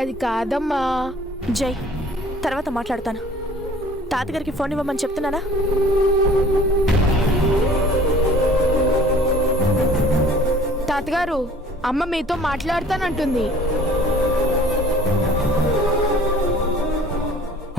అది కాదమ్మా. జై, తర్వాత మాట్లాడతాను. తాతగారికి ఫోన్ ఇవ్వమని చెప్తున్నానా? తాతగారు, అమ్మ మీతో మాట్లాడతానంటుంది.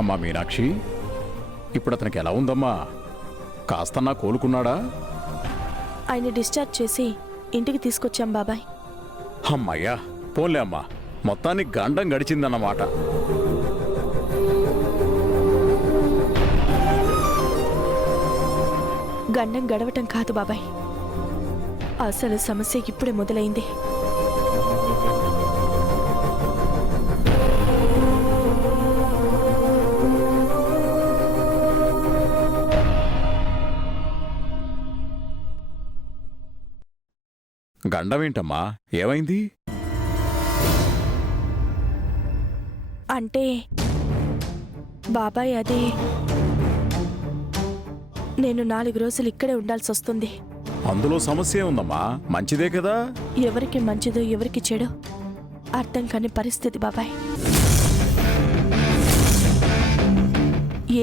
అమ్మా మీనాక్షి, ఇప్పుడు అతనికి ఎలా ఉందమ్మా? కాస్తన్నా కోలుకున్నాడా? ఆయన డిశ్చార్జ్ చేసి ఇంటికి తీసుకొచ్చాం బాబాయ్. అమ్మయ్యా, పోన్లే అమ్మా, మొత్తానికి గండం గడిచిందన్నమాట. గండం గడవటం కాదు బాబాయ్, అసలు సమస్య ఇప్పుడే మొదలైంది. గండమేంటమ్మా, ఏమైంది? అంటే బాబాయ్, అది నేను 4 రోజులు ఇక్కడే ఉండాల్సి వస్తుంది. అందులో సమస్య ఉందమ్మా, మంచిదే కదా. ఎవరికి మంచిదో ఎవరికి చెడో అర్థం కాని పరిస్థితి బాబాయ్.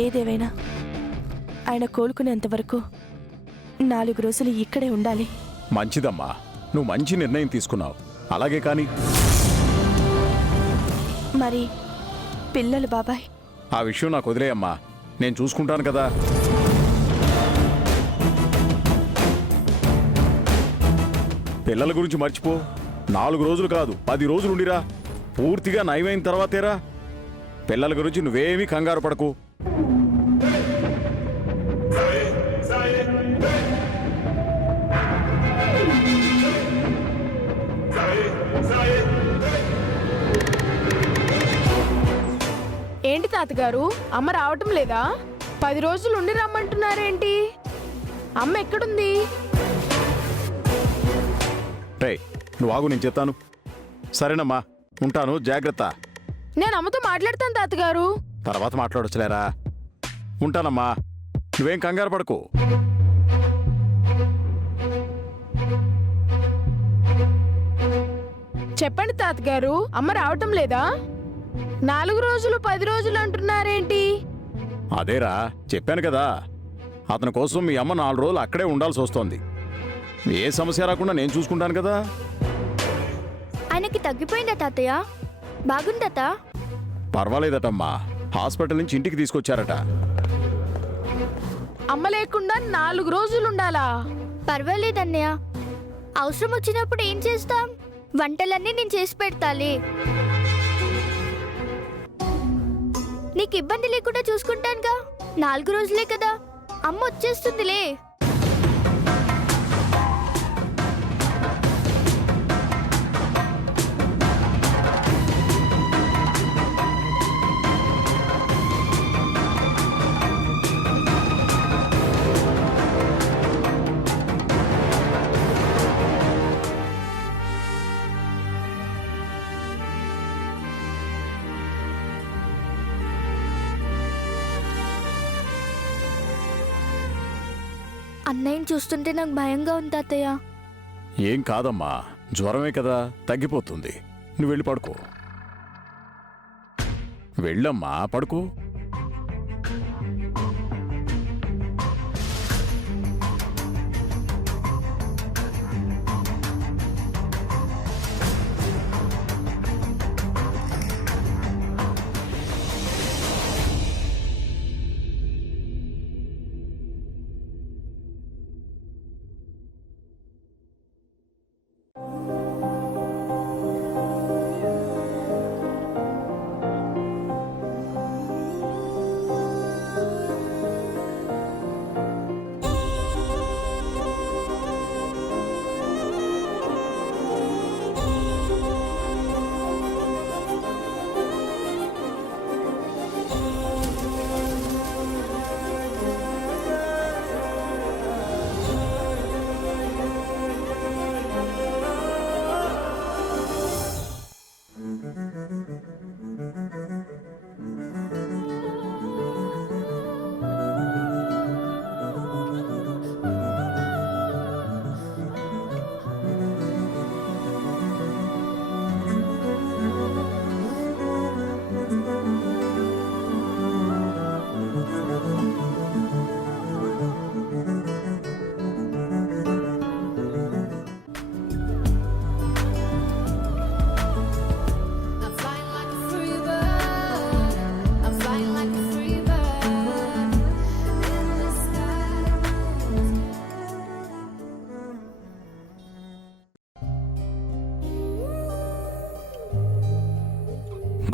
ఏదేవైనా ఆయన కోలుకునేంత వరకు 4 రోజులు ఇక్కడే ఉండాలి. మంచిదమ్మా, నువ్వు మంచి నిర్ణయం తీసుకున్నావు. అలాగే కాని మరి పిల్లలు బాబాయ్? ఆ విషయం నాకు వదిలేయమ్మా, నేను చూసుకుంటాను కదా. పిల్లల గురించి మర్చిపో. 4 రోజులు కాదు, 10 రోజులు ఉండిరా. పూర్తిగా నయమైన తర్వాతేరా. పిల్లల గురించి నువ్వేమీ కంగారు పడకు. ఏంటి తాతగారు, అమ్మ రావటం లేదా? 10 రోజులు ఉండి రమ్మంటున్నారేంటి? అమ్మ ఎక్కడుంది? రే, నువ్వు ఆగు, నేను చెప్తాను. సరేనమ్మా, ఉంటాను, జాగ్రత్త. నేను అమ్మతో మాట్లాడతాను తాతగారు. తర్వాత మాట్లాడొచ్చులేరా. ఉంటానమ్మా, నువ్వేం కంగారు పడకు. చెప్పండి తాతగారు, అమ్మ రావటం లేదా? 4 రోజులు 10 రోజులు అంటున్నారేంటి? అదేరా, చెప్పాను కదా, అతని కోసం మీ అమ్మ 4 రోజులు అక్కడే ఉండాల్సి వస్తోంది. ఏ సమస్య రాకుండా నేను చూసుకుంటాను కదా. ఆయనకి తగ్గిపోయిందా తాతయ్య? బాగుందట? పర్వాలేదటమ్మా, హాస్పిటల్ నుంచి ఇంటికి తీసుకొచ్చారట. అమ్మ లేకుండా 4 రోజులు ఉండాలా? పర్వాలేదన్నయ్య, అవసరం వచ్చినప్పుడు ఏం చేస్తాం? వంటలన్నీ నేను చేసి పెడతాలే. నీకు ఇబ్బంది లేకుండా చూసుకుంటానుగా. 4 రోజులే కదా, అమ్మ వచ్చేస్తుందిలే. అన్నయ్యని చూస్తుంటే నాకు భయంగా ఉంది తాతయ్య. ఏం కాదమ్మా, జ్వరమే కదా, తగ్గిపోతుంది. నువ్వు వెళ్ళి పడుకో. వెళ్ళమ్మా, పడుకో.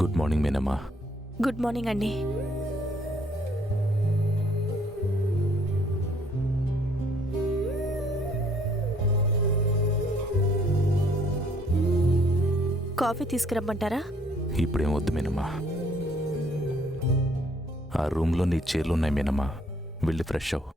గుడ్ మార్నింగ్ మీనమ్మా. గుడ్ మార్నింగ్ అండి. కాఫీ తీసుకురమ్మంటారా? ఇప్పుడేం వద్దు మీనమ్మా. ఆ రూమ్లో నీ చైర్లు ఉన్నాయి మీనమ్మా, వెళ్ళి ఫ్రెష్ అవ్వు.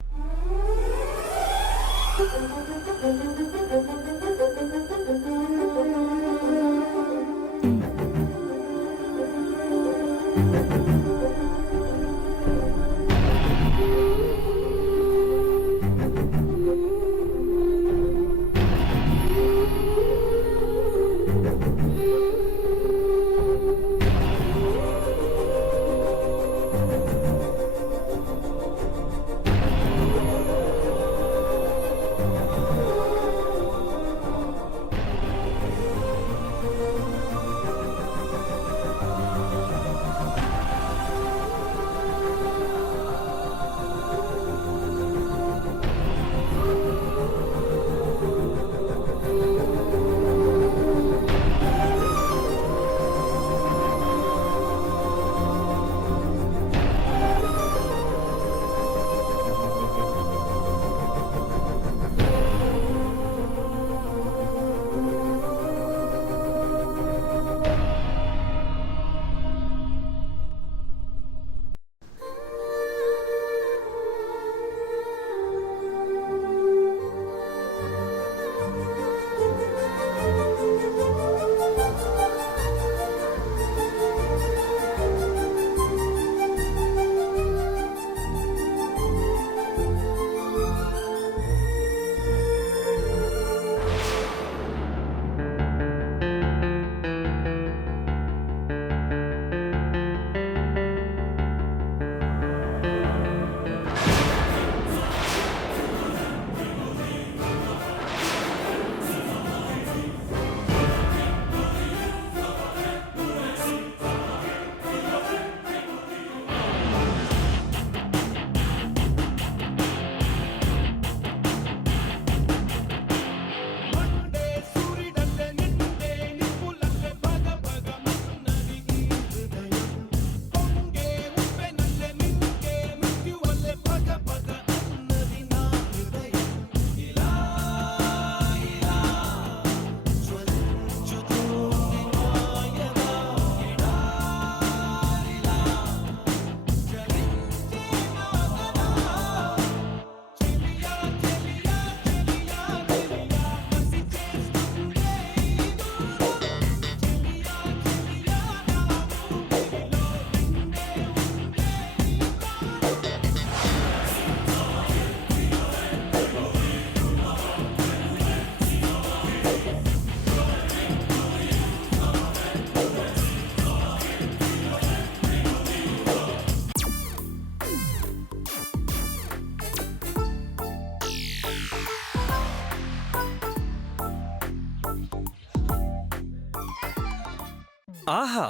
ఆహా,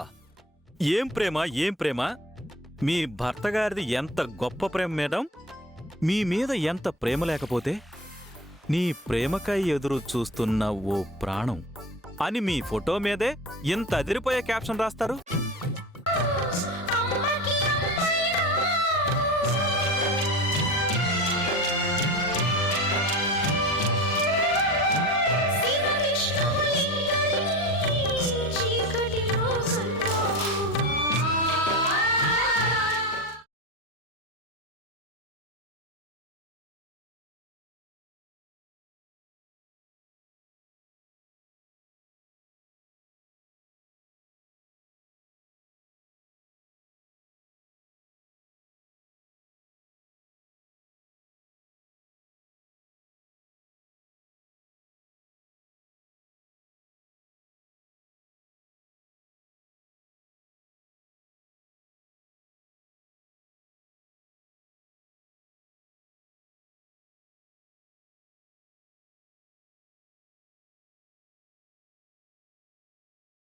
ఏం ప్రేమ, ఏం ప్రేమ! మీ భర్త గారిది ఎంత గొప్ప ప్రేమ మేడం. మీ మీద ఎంత ప్రేమ లేకపోతే నీ ప్రేమకై ఎదురు చూస్తున్న ఓ ప్రాణం అని మీ ఫోటో మీదే ఇంత అదిరిపోయే క్యాప్షన్ రాస్తారు.